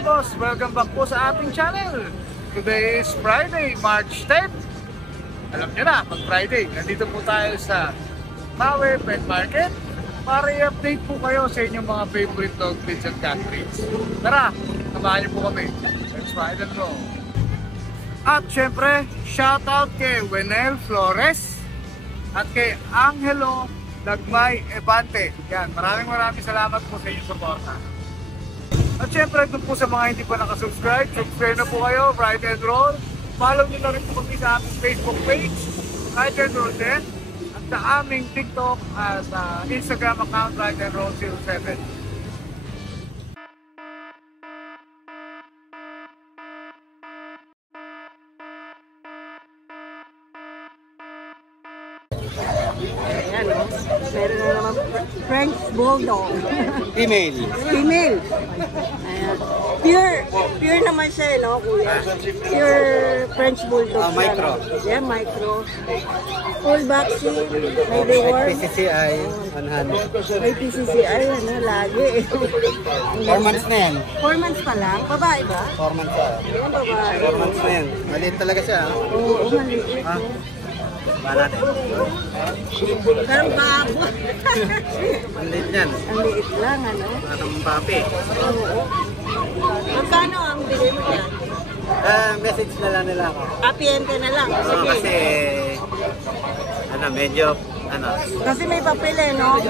mga boss, welcome back po sa ating channel. Today is Friday, March 10. Alam nyo na, pag Friday, nandito po tayo sa Maui Pet Market para i-update po kayo sa inyong mga favorite dog breeds and cat breeds. Tara, samahan niyo po kami. Let's ride and roll. At syempre, shoutout kay Wenel Flores at kay Angelo Dagmay Evante. Yan, maraming salamat po sa inyong suporta. At syempre, doon po sa mga hindi pa nakasubscribe, subscribe na po kayo, Ride and Roll. Follow nyo na rin po kami sa aming Facebook page, Ride and Roll din. At sa aming TikTok at Instagram account, Ride and Roll 07. Ayan o. Meron na naman French Bulldog. Female. Female. Ayan. Pure naman siya, no, kuya? Pure French Bulldog. Micro. Yeah, micro. Full vaccine. May reward. PCCI 100. May PCCI, ano, lagi. 4 months na yan. 4 months pa lang? Babae ba? 4 months na. Ayan, babae. 4 months na yan. Maliit talaga siya. Oo, maliit. Ha? Ba natin. Pero babo. Ang liit yan. Ang liit lang, ano? Parang papi. Oo. Magkano ang bili mo yan? Message na lang nila ako. APM ka na lang. Sige. Kasi, medyo, Kasi may papel eh, no?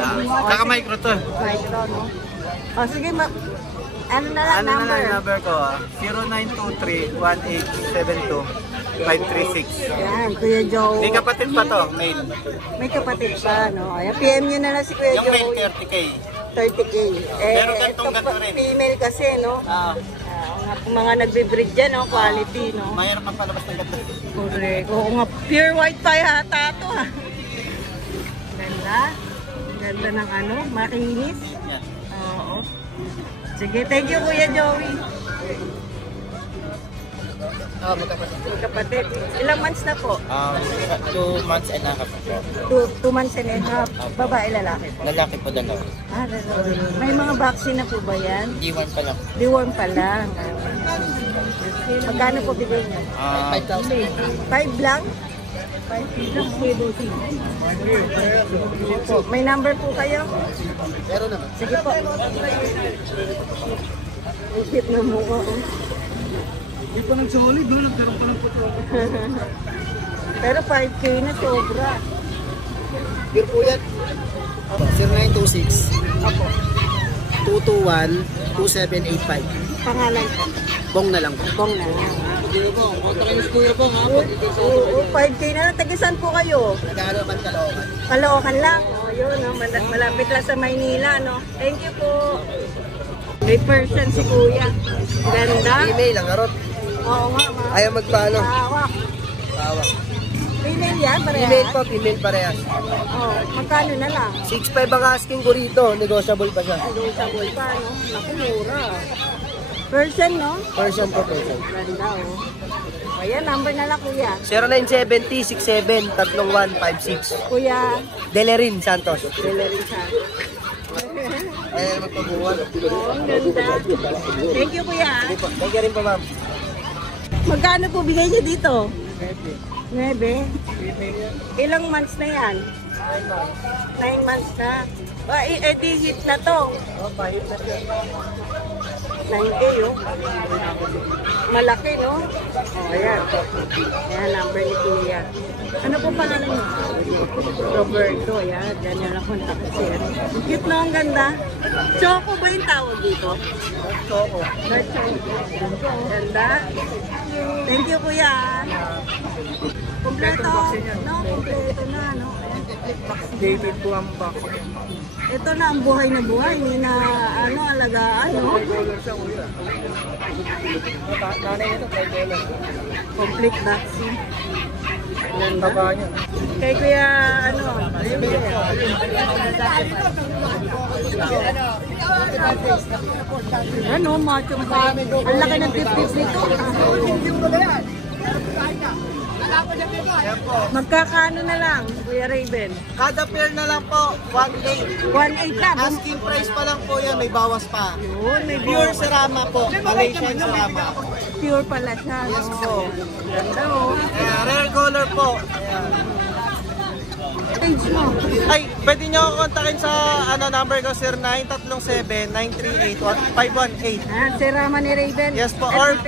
Kaka micro to. Micro, no? O, sige, ano na lang Ano na number? lang number ko? 0923-1872-536. Yan, Kuya Joe. May kapatid pa to, male. May kapatid pa, no? Ayan, PM nyo na lang si Kuya Yung Joe. male 30K. 30K. Pero gantong ganto rin. Female kasi, no? Mga nagbe-breed dyan, no? Quality, no? Mayroon kang palabas ng ganto. Correct. Oo nga, pure white pie hata to, ha? Ganda. Ganda ng ano, makinis. Yan. Oo. Sige, thank you, Kuya Joey. Magkapatid. Ilang months na po? 2 months and a half. 2 months and a half. Babae, lalaki po? Lalaki po dalawa. Lalaki. May mga vaccine na po ba yan? D1 pa lang. Deworm pa lang. Magkano po bigay niyo? 5,000. 5 lang? 5 lang. May number po kayo? Pero naman. Sige po. Isip na mukha. Hindi pa nag-solid, no? Nagkaroon pa ng puto. Pero 5K na sobra. Beer po yan. 0926 Ako. 221-2785. Pangalan po. Bong na lang po. Bong na lang. Kuya Bong, konta kayo si Kuya Bong ha? Oo, 5K na lang. Tagisan po kayo? Nagano man Caloocan. Caloocan lang. O, yun, no? Malapit lang sa Maynila, no? Thank you po. May person si Kuya. Ganda. Email ang arot. Oo nga, ma. Ayaw magpaano. Hawak. Tawa. Female yan, parehas? Email po, female parehas. Oo, magkano na lang? 6.5 ang asking ko rito. Negotiable pa siya. Negotiable pa, no? Naku, mura. Person, no? Person po, person. Ganda, oh. Ayan, number na lang, Kuya. 0970-67-3156. Kuya, Delerin Santos. Delerin siya. Ayan, magpabuwan. Oo, ang ganda. Thank you, Kuya. Thank you rin po, ma'am. Magkano po bigay niyo dito? 9. Ilang months na yan? 9 months na. Di hit na to. 9K, oh. Malaki, no? Oh, ayan. Ayan, number ni Kuya. Ano po pangalan niyo? Roberto, ayan. Ganyan lang kontak kasi. Cute, no? Ang ganda. Choco ba yung tawag dito? Choco. Ganda. Thank you, Kuya. Kompleto. No, kompleto na, no? David po ang vaccine. Ito na ang buhay na buhay. Hindi na, alagaan, no? Complete vaccine. Taba niya. Kay Kuya, macho pa. Ang laki ng tip-tip nito. Yan po. Magkakano na lang, Kuya Raven? Kada pair na lang po, 1.8. 1.8 na. Asking price pa lang po yan, may bawas pa. Yun, may Pure cerama po, Malaysian cerama. pure pala siya. Yes no? po. Ganda oh. Rare color po. Ayan. Page mo. Ay, pwede nyo ako kontakin sa number ko, 0937-938-518. Ah, si Rama ni Raven. Yes po, or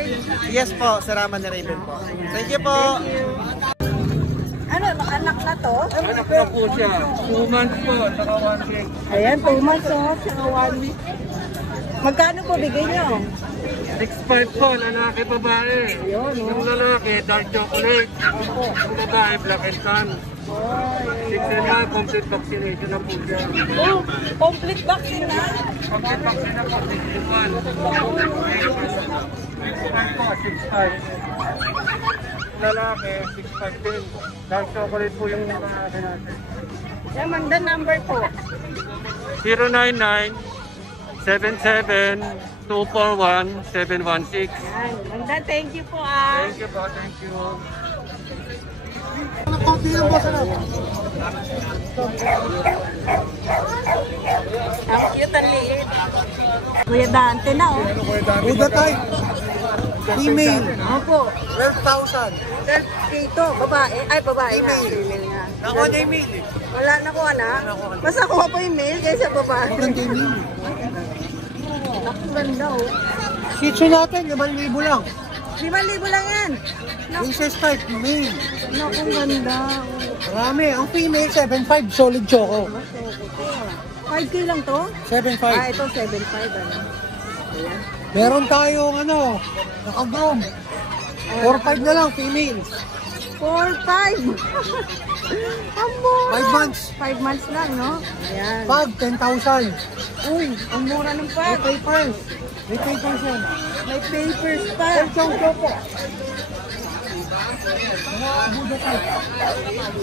yes po, Sarama ni Raven po. Thank you po. Thank you. Ano, anak na to? Anak na po siya. 2 months po, saka 1 week. Ayan, 2 months oh, saka 1 week. Magkano po bigay nyo? 6'5 po, lalaki babae. Yun, oh. Yung lalaki, dark chocolate. Yung babae, black and tan. 6'5", complete vaccination na po siya. Oh, complete vaccine na. Complete vaccine na po, 61. 6'5 po, 6'5. Lalaki, 6'5 din. Dark chocolate po yung lalaki natin. Yan, Manda number po. 099-77-241-716. Yan, Manda, thank you po ah. Thank you po, thank you. Ang cute, ang liit. Kuya Dante na oh. Uda tayo. Email. Opo. 12,000. Dito, babae. Ay, babae na. Email. Female nga. Nakuha na email eh. Wala nakuha na. Mas nakuha po yung mail kaysa babae. Maganda email. Naku, ganda oh. Kitchen natin, 5,000 lang. 5,000 lang yan. Princess type, male. Naku, ganda. Marami. Ang female, 7,500. Solid choco. 5K lang to? 7,500. Ah, ito 7,500 ano. Ayan. Meron tayong naka-groom. 4,500 na lang, female. 4,500. Ang mura. 5 months. 5 months lang, no? Ayan. Pag, 10,000. Uy, ang mura ng May pag. papers. May papers yan. May papers pa. Choco.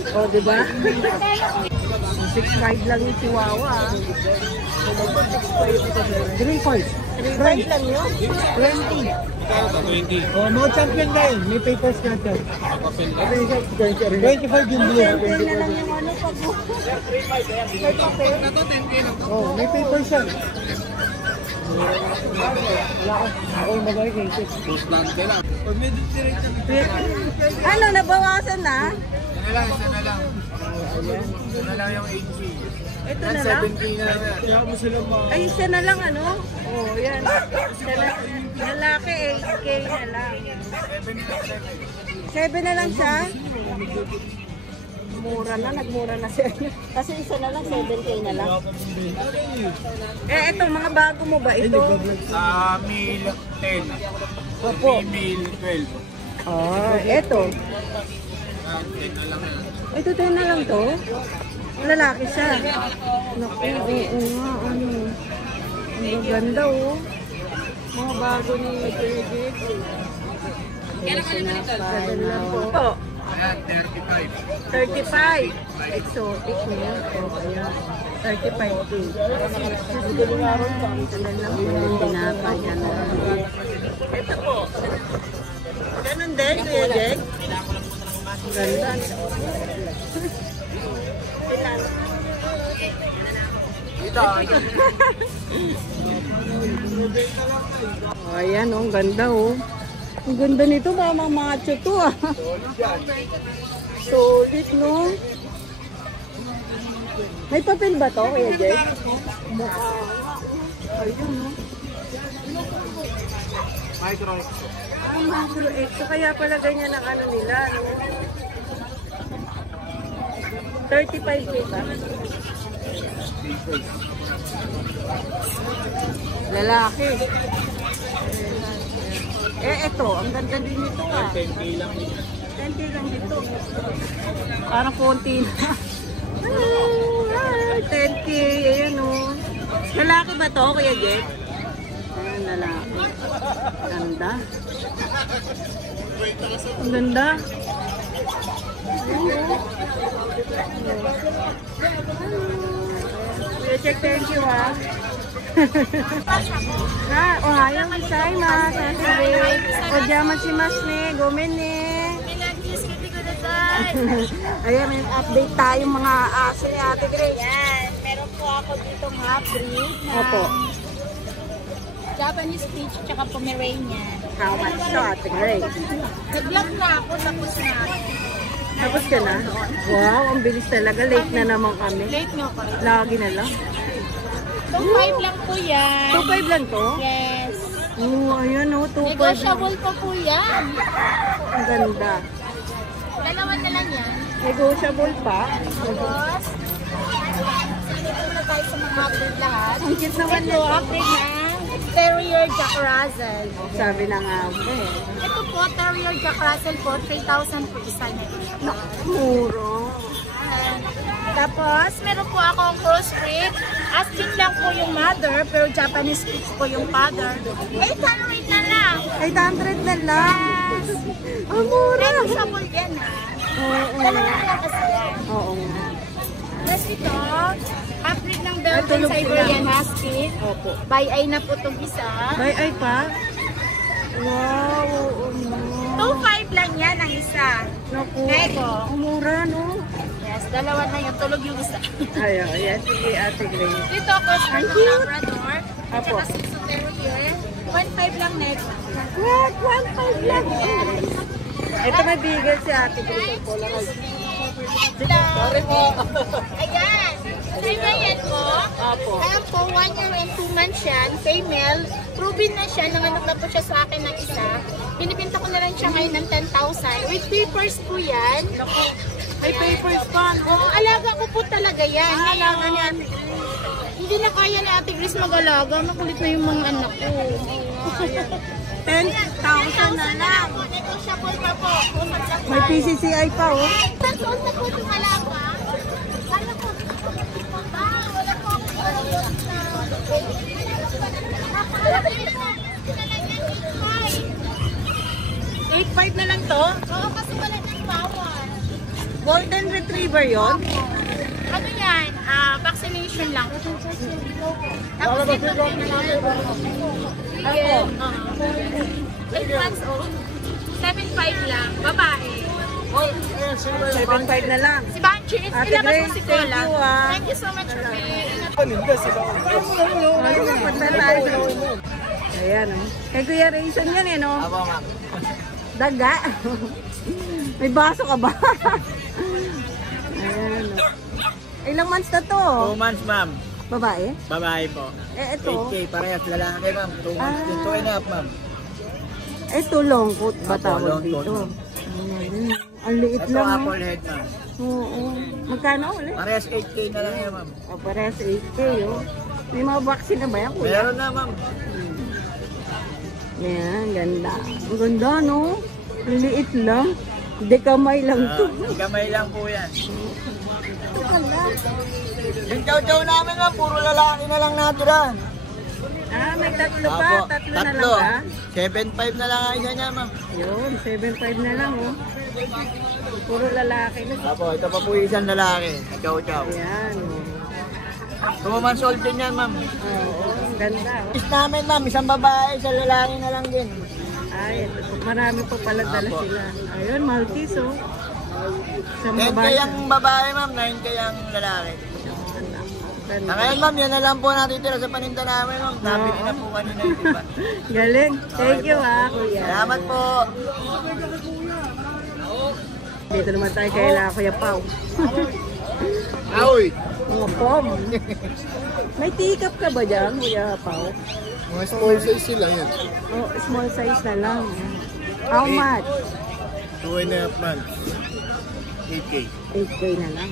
O, diba? 6,500 lang yung chihuahua. ah. 3,500. 3,500 lang yun. 20. Oh, mga champion na yun. May papers natin. 25 yung blue. 10K na lang yung ano pag may papel. Oh, may papers yan. Ako yung babae kay Sis. Ano, nabawasan na? Isa na lang yung 8K. Ito na lang? 7K na lang yan. Ay, isa na lang ano? Oh, yan. Isa na, lalaki 8K na lang. 7 na lang siya? Mura na, nagmura na siya. Kasi isa na lang, 7K na lang. Ito, mga bago mo ba ito? Male 10. Opo. Female 12. Ah, ito. Ito 10 na lang to? Lalaki siya. Naku, oo nga, ano. Ang ganda oh. Mga bago ni Kajik. Kailan ka naman ito? 7 lang po. Ayan, 35. 35. Exotic niya. O, ayan. 35K. Ito lang po yung tinapay. Ito po. Ganun din, Kuya Jake. Ganda. Oh, ayan, oh, ang ganda oh. Ang ganda nito, mga macho to ah. Solid, no? May papel ba to, Kuya Jay? Ayun, no? Micro. Ang micro X. So, kaya pala ganyan ang ano nila, no? 35K ba? Lalaki. Ito, ang ganda din nito ah. 10K lang. 10K lang dito. Parang konti na. 10K, ayan o. Lalaki ba to, Kuya Jack? Ayan, lalaki. Ganda. Ang ganda. Ayan o. Kuya Jack, thank you ah. Ohayou gozaimasu. O jamashimasu ne. Gomen ne. Ayan, may update tayo mga aso ni Ate Grace. Yan, meron po ako ditong half breed. Opo. Japanese Spitz tsaka Pomeranian. How much to, Ate Grace? Nag-vlog na ako, tapos na. Tapos ka na? Wow, ang bilis talaga. Late na naman kami. Late nga pa. Lagi na lang. 2.5 lang po yan. 2.5 lang to? Yes. Oo, ayan o. 2.5 lang. Negotiable pa po yan. Ang ganda. Dalawa na lang yan. Negotiable pa. Tapos, sige muna tayo sa mga upgrade lahat. Ang cute naman Ito, nito. upgrade na. Terrier Jack Russell. Sabi na nga ako eh. Ito po, Terrier Jack Russell po, 3,000 po isa nito. Muro. Tapos, meron po akong crossbreed. Asking lang po yung mother, pero Japanese Spitz po yung father. 800 na lang. 800 na lang. Ang mura. Negotiable yan ha. Oo. Dalawa na lang kasi yan. Oo nga. Tapos ito, upgrade ng Ay, Belgian tulog Siberian sila. Husky. Opo. By eye na po itong isa. May ay pa? Wow, oo nga. 2.5 lang yan ang isa. Naku, Nego. ang mura no? Yes, dalawa na yung tulog yung isa. Ay, oh, yes, sige Ate Grace. Dito ako sa Ang cute. Labrador. At Apo. saka Shih Tzu Terrier. 1.5 lang net. What? 1.5 lang. Ito may bigel si Ate Grace. Sorry po. Ayan. Female po. Apo. Ayan po, 1 year and 2 months yan. Female. Proven na siya. Nanganak na po siya sa akin ng isa. Binibenta ko na lang siya ngayon ng 10,000. With papers po yan. May papers pa. Oo, alaga ko po talaga yan. Alaga ni Ate Hindi na kaya ni Ate Grace mag-alaga. Makulit na yung mga anak ko. 10,000 na lang. Negotiable pa po. Usap lang May tayo. PCCI pa oh. Tansoon na po itong alaga. Ano po? Wala po ako na. 8.5 na lang to? Oo, kasi wala ng bawal. Golden Retriever yon? Ano yan? Vaccination lang. Tapos ito din. Again, 8 months old. 7.5 lang. Babae. 7.5 na lang. Si Banchi, Ate ilabas mo Grace, si thank Cola. you, ah. Thank you so much, Ruby. Ayan oh. Kay Kuya Rayson yan eh no? Aba, ma'am. Daga. May baso ka ba? Ayan oh. Ilang months na to? 2 months, ma'am. Babae? Babae po. Eh ito. 8K, parehas lalaki, ma'am. 2 months, 2 and a half, ma'am. Ito long coat ba Apo, tawag long coat, dito? ma'am. Ayan. Ang liit Ito, lang. no? apple head, ma'am. Oo. Magkano ulit? Parehas 8K na lang yan, ma'am. O, parehas 8K oh. May mga vaccine na ba yan kuya? Meron na, ma'am. Yan, ganda. Ang ganda no? Ang liit lang. Hindi kamay lang to. Gamay lang po yan. Ito pala. Yung chow-chow namin, ma'am, puro lalaki na lang natira. Ah, may tatlo pa. Apo, Tatlo na lang ba? 7.5 na lang ang isa niya, ma'am. Yun, 7.5 na lang oh. Puro lalaki na. Apo, ito pa po yung isang lalaki. Chow-chow. Ayan oh. 2 months old din yan, ma'am. Oo, ang ganda oh. Is namin, ma'am, isang babae, isang lalaki na lang din. Ay, ito, marami pa pala dala Apo. sila. Ayun, Maltese oh. Sa 10K babae. ang babae, ma'am, 9K ang lalaki. Ganda. Ngayon, ma'am, yan na lang po natitira sa paninda namin, ma'am. Nabili na po kanina yung iba. Galing. Thank you ha, kuya. Salamat po. Dito naman tayo kay Kuya Pao. Aoy! Mga pom. May teacup ka ba dyan, Kuya Pao? Mga small size sila yan. Oh, small size na lang. How much? 2 and a half months. 8K. 8K na lang.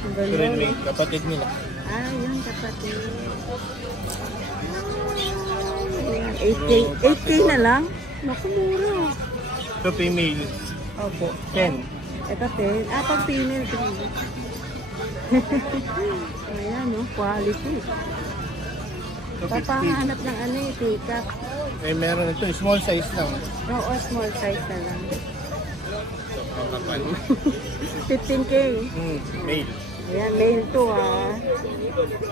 Ang ganda. Red no? wing, kapatid nila. Ah, yun, kapatid. Ayan, 8K. 8K na lang? Naku, mura. Ito female. Opo. 10. Ito, 10. Ah, pag female, 10. Ayan, no? Quality. Ito 50. Papahanap ng ano eh, teacup. Eh, meron ito. Small size lang. Oo, small size na lang. Ito, kapal. 15K. Male. Ayan, male to ha.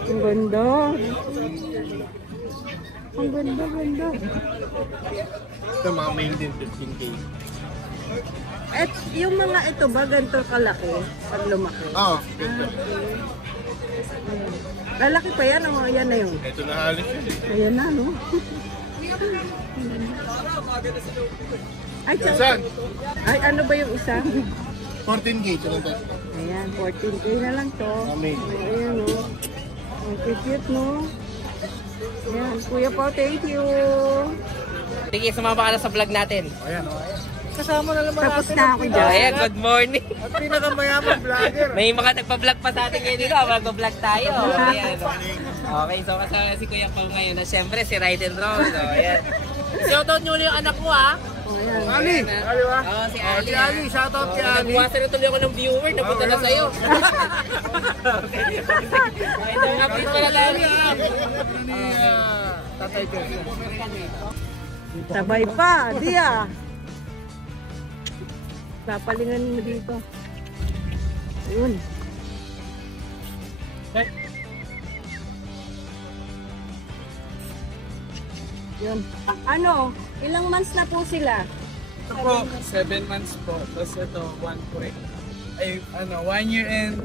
Ang ganda. Ang ganda, ganda. Ito, mga male din. 15K. At yung mga ito ba, ganito kalaki pag lumaki? Oo. Lalaki pa yan o yan na yun? Ito na halos yun. Ayan na, no? Ay, Saan? ay, ano ba yung isa? 14 gauge. Ano to? Ayan, 14K na lang to. Amen. Ayan, no? Ang cute, no? Ayan, Kuya po, thank you. Sige, sumama ka na sa vlog natin. Kasama na naman Tapos natin na ako dyan. Ayan, good morning. ang pinakamayamang vlogger. May mga nagpa-vlog pa sa atin ngayon dito. Mag-vlog tayo. Ayan. Okay, so kasama si Kuya Paul ngayon na siyempre si Ride and Roll. So, ayan. Shoutout nyo yung anak ko ha. Ali! Ali ba? Oo, si Ali. Si Ali, shoutout kay Ali. Nagbuwasan na tuloy ako ng viewer. Napunta na sa'yo. Ay, update pala tayo. Tatay Jose. Sabay pa, di ah. Papalingan mo dito. Ayun. Yun. Ano? Ilang months na po sila? Ito po, 7 months po. Tapos ito, 1 po. Ay, 1 year and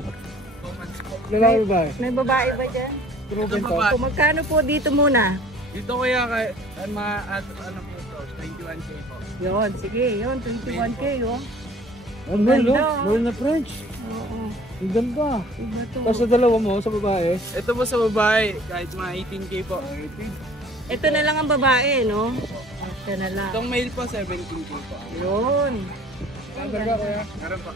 2 months po. Lalaki ba? May babae ba dyan? Ito babae. Kung magkano po dito muna? Dito kaya kay, mga, ano po ito, 21K po. Yun, sige. Yun, 21K oh. Ang ganda. Meron na French. Oo. Ang ganda. Iba to. Tapos sa dalawa mo, sa babae. Ito po sa babae, kahit mga 18K po. Ito na lang ang babae, no? Ito na lang. Itong male po, 17K po. Yun. Number ba kaya? Meron po.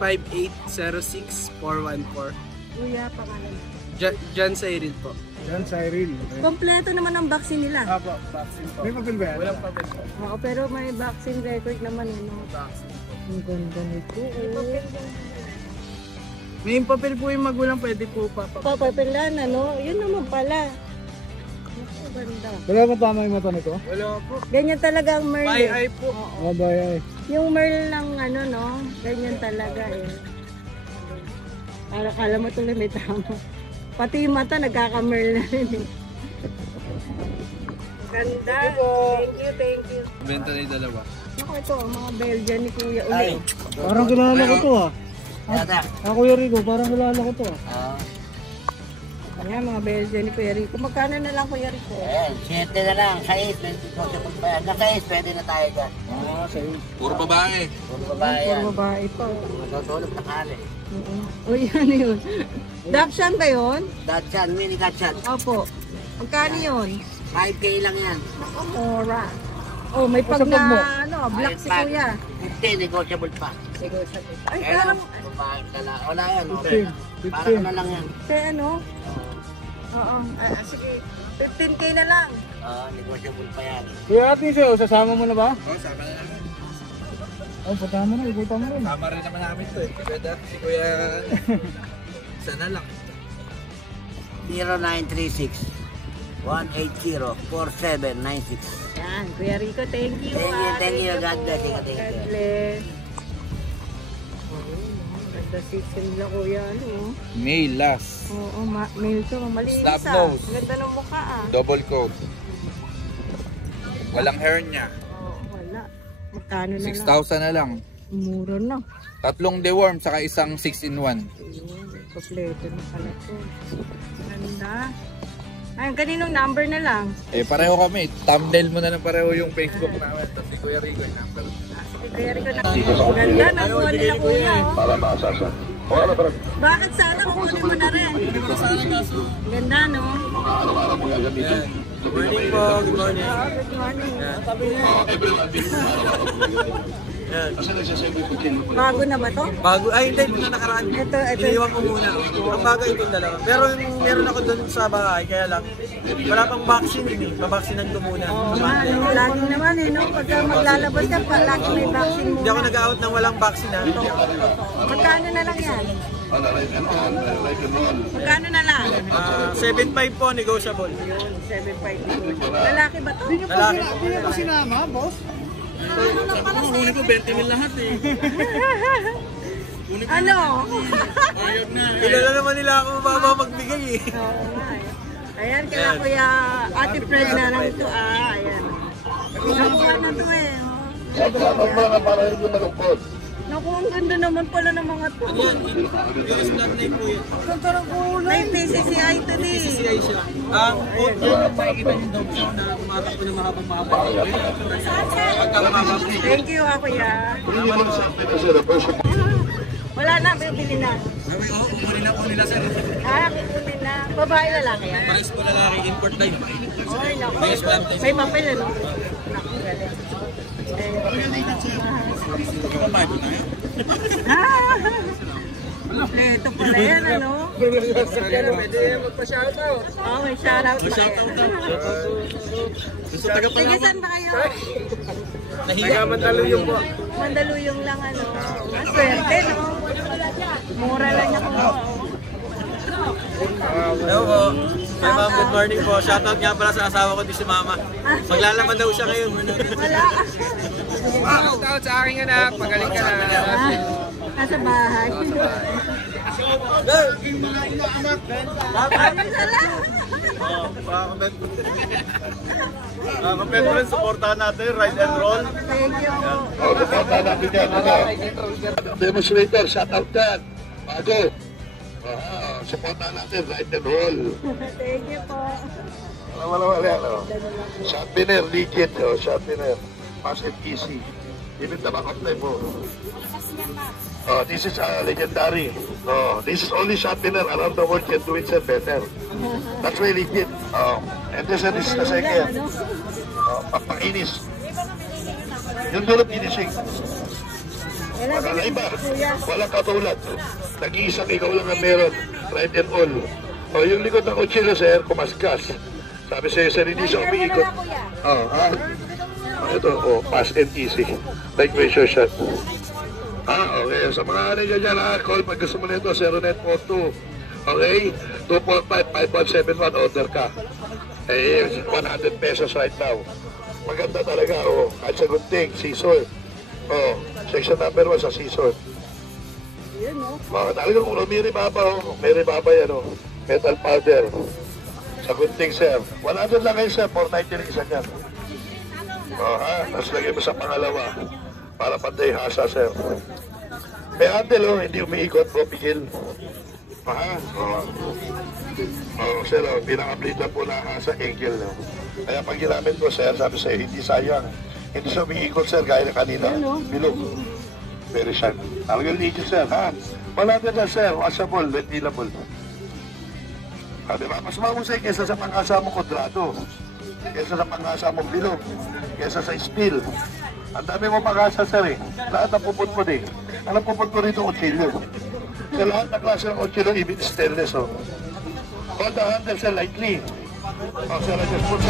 0968-5806-414. Kuya, pangalan. John Cyril po. Yan, Cyril. Kompleto naman ang vaccine nila. Apo, vaccine po. May papel ba yan? Walang papel po. Oo, pero may vaccine record naman, no? Vaccine po. Ang ganda nito. Oh. May papel po yung magulang, pwede po pa. Papapilan, ano? Yun naman pala. Ang ganda. Wala ba tama yung mata nito? Wala po. Ganyan talaga ang Merl. Bye, eh. ay po. Oo. Oh, bye. Yung Merl ng ano, no? Ganyan talaga eh. Kala mo tuloy may tama. Pati yung mata nagkaka-Merl na rin eh. Ganda. Thank you. Benta na yung dalawa. Ako ito, mga Belgian ni Kuya Uli. Parang kilala ko to ah. Kuya Rico, parang kilala ko to ah. Ayan, mga Belgian ni Kuya Rico. Magkano na lang Kuya Rico? Ayan, 7 na lang, 6, 24 pa yan. Nasa 6, pwede na tayo dyan. Ah, sa'yo. Puro babae. Puro babae yan. Puro babae pa. Matutulog na kali. Uy, ano yun? Dachshund ba yun? Dachshund, mini Dachshund. Opo. Magkano yun? 5K lang yan. Mura. Oh, may pag Pasapag mo. na, ano, black si Pag Kuya. 15, negotiable pa. Ay, Kaya parang, babae dala. Wala yan. 15. Parang ano lang yan. ano? Oo. Sige, 15K na lang. Negotiable pa yan. Kuya Ate Seo, sasama mo na ba? Oo, sama na namin. Oh, puntahan mo na, ikuta mo rin. Sama rin naman namin to eh. Pwede si Kuya... Sana lang. 0936 180-4796. Yan, Kuya Rico, thank you. Thank you. God bless. God bless. Ganda system nila Kuya, ano? Male last. Oo, mail to. Malinis Snub ah. nose. Ganda ng mukha ah. Double coat. Walang hair niya. Oo, wala. Magkano na lang? 6,000 na lang. Mura na. 3 deworm saka isang 6-in-1. Kompleto na pala to. Ganda. Ay, kaninong number na lang? Eh pareho kami. Thumbnail mo na lang pareho yung Facebook namin. Tapos si Kuya Rico yung number. Sige, Kuya Rico na. Ganda, nakuha nila Kuya. Oh. Bakit sana kukunin mo na rin? Ganda, no? Good morning po. Good morning. Good morning. Bago na ba to? Bago, ay hindi, ito na nakaraan. Ito. Iniwan ko muna. Ang bagay itong dalawa. Pero meron ako doon sa bahay, kaya lang, wala pang vaccine eh. Babaksinan ko muna. Ano, lagi naman eh, no? Pagka maglalabas ka, lagi may vaccine Hindi ako muna. nag-out ng walang vaccine ha. Magkano na lang yan? Magkano na lang? 7.5 po, negotiable. Yun, 7.5. Lalaki ba to? Lalaki. Hindi niyo ba sinama, boss? Huli ko 20,000 lahat eh. Ano? Kilala naman nila ako mababa magbigay eh. Oo nga eh. Ayan, kaya Kuya Ate Fred na lang ito. Ayan. Nakuha na to eh. Oh. Naku, ang ganda naman pala ng mga to. Ano yan? US flat na po yan. Ganda ng kulay. May PCCI to din. PCCI siya. Ang yung makikita niyo daw siya na umatakbo ng mahabang-mahaba. Thank you, kuya. Wala na, bibili na. Umuli na po nila sir. Bibili na. Babae lalaki yan. Pares po lalaki, import line. Ay, naku. US flat na. May papel, ano? Naku, galing. Ito pala yan, ano? Pwede magpa-shoutout. Oo, may shoutout pa yan. Gusto taga pa Sige, saan ba kayo? Nahiga Mandaluyong po. Mandaluyong lang, ano? Maswerte, no? Mura lang niya kung Hello po. Hi ma'am, good morning po. Shoutout nga pala sa asawa ko, di si mama. Maglalaman daw siya ngayon. wala. Shoutout sa aking anak, magaling ka na. Nasa bahay. Kapit mo rin, supportahan natin, ride and roll. Thank you. Supportahan natin yan. Demonstrator, shout out yan. Bago. Supportahan natin, ride and roll. Thank you po. Wala. Shot winner, legit. Shot winner. Fast and easy. Even the back of life po. This is legendary. This is only shot winner around the world can do it better. That's why legit. And this is the second. Papakinis. Yung dulo finishing. Wala iba. Walang katulad. Nag-iisang ikaw lang ang meron. Right and all. Yung likod ng kutsilo, sir, kumaskas. Sabi sa'yo, sir, hindi siya umiikot. Ito, fast and easy. Like pressure shot. Okay. Sa mga ano dyan, call pag gusto mo nito, 0942. Okay? 245-5171, order ka. 100 pesos right now. Maganda talaga, kahit sa gunting, season. Section number 1 sa season. Talagang may ribaba yan, metal powder. Sa gunting, sir. 100 lang kayo, sir. 490 rin isa yan. Tapos lagay mo sa pangalawa. Para pantay hasa, sir. May handle, hindi umiikot, pigil. Sir, pinaka-blade po na sa ankle. Kaya pag ginamit ko, sir, sabi sa'yo, hindi sayang. Hindi siya umiikot, sir, gaya na kanina. Bilog. Very sharp. Talagang legit, sir, Wala na, sir. Washable, ventilable. Diba? Mas mahusay kesa sa pang-asa mo kodrado. Kesa sa pang-asa mo bilog. Kesa sa steel. Ang dami mo pag-asa, sir, Lahat ng pupot mo din. Ang pupot ko rito, kutsilyo. Sa lahat na klase ng kutsilyo, even stainless, Hold the handle, sir, lightly. Sir, I just put